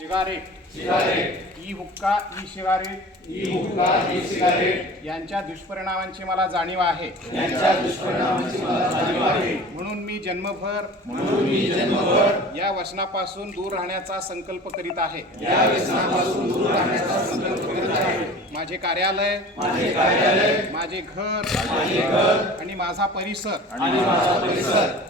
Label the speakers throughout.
Speaker 1: Cigarette
Speaker 2: cigarette
Speaker 1: E हुक्का E cigarette
Speaker 2: E हुक्का E cigarette
Speaker 1: यांच्या दुष्परिणामांची मला जाणीव आहे.
Speaker 2: यांच्या दुष्परिणामांची मला जाणीव आहे.
Speaker 1: म्हणून मी जन्मभर
Speaker 2: म्हणून मी जन्मभर
Speaker 1: या व्यसनापासून दूर राहण्याचा संकल्प करीत आहे.
Speaker 2: या व्यसनापासून दूर राहण्याचा संकल्प करीत आहे.
Speaker 1: माझे कार्यालय
Speaker 2: माझे कार्यालय
Speaker 1: माझे घर
Speaker 2: माझे घर
Speaker 1: आणि माझा परिसर.
Speaker 2: आणि माझा परिसर.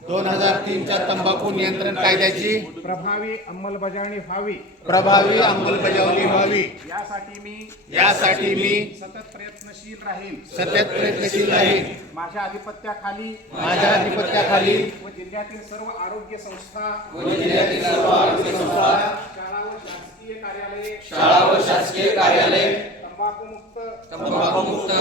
Speaker 2: दोन हजार तीनच्या तंबाखू नियंत्रण कायद्याची
Speaker 1: प्रभावी अंमलबजावणी व्हावी.
Speaker 2: प्रभावी अंमलबजावणी व्हावी.
Speaker 1: यासाठी मी
Speaker 2: यासाठी मी
Speaker 1: सतत प्रयत्नशील राहील.
Speaker 2: सतत प्रयत्नशील राहील.
Speaker 1: माझ्या आधिपत्याखाली
Speaker 2: माझ्या अधिपत्याखाली
Speaker 1: व जिल्ह्यातील सर्व आरोग्य संस्था
Speaker 2: व जिल्ह्यातील सर्व आरोग्य संस्था
Speaker 1: शाळा व शासकीय कार्यालये
Speaker 2: शाळा व शासकीय कार्यालय
Speaker 1: तंबाखूमुक्त
Speaker 2: तंबाखूमुक्त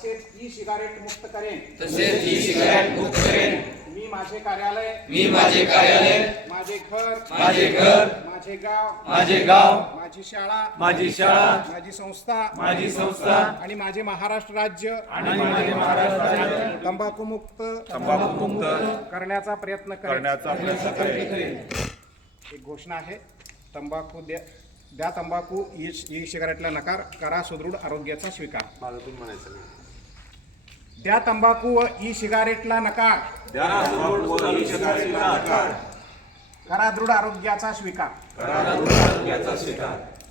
Speaker 1: तसेच ई सिगारेट मुक्त करेन.
Speaker 2: तसेच ई सिगारेट मुक्त करेन.
Speaker 1: मी माझे कार्यालय
Speaker 2: मी माझे कार्यालय.
Speaker 1: माझे घर
Speaker 2: माझे घर.
Speaker 1: माझे गाव
Speaker 2: माझे गाव.
Speaker 1: माझी शाळा
Speaker 2: माझी शाळा.
Speaker 1: माझी संस्था
Speaker 2: माझी संस्था.
Speaker 1: आणि माझे महाराष्ट्र राज्य.
Speaker 2: आणि माझे महाराष्ट्र राज्य.
Speaker 1: तंबाखूमुक्त
Speaker 3: तंबाखूमुक्त
Speaker 1: करण्याचा प्रयत्न करेन.
Speaker 3: करण्याचा प्रयत्न करेन.
Speaker 1: एक घोषणा आहे. तंबाखू द्या द्या तंबाखू ई ई सिगारेटला नकार करा सुदृढ आरोग्याचा स्वीकार. द्या तंबाखू व ई सिगारेटला नकार. करा दृढ आरोग्याचा स्वीकार.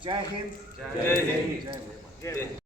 Speaker 1: जय हिंद.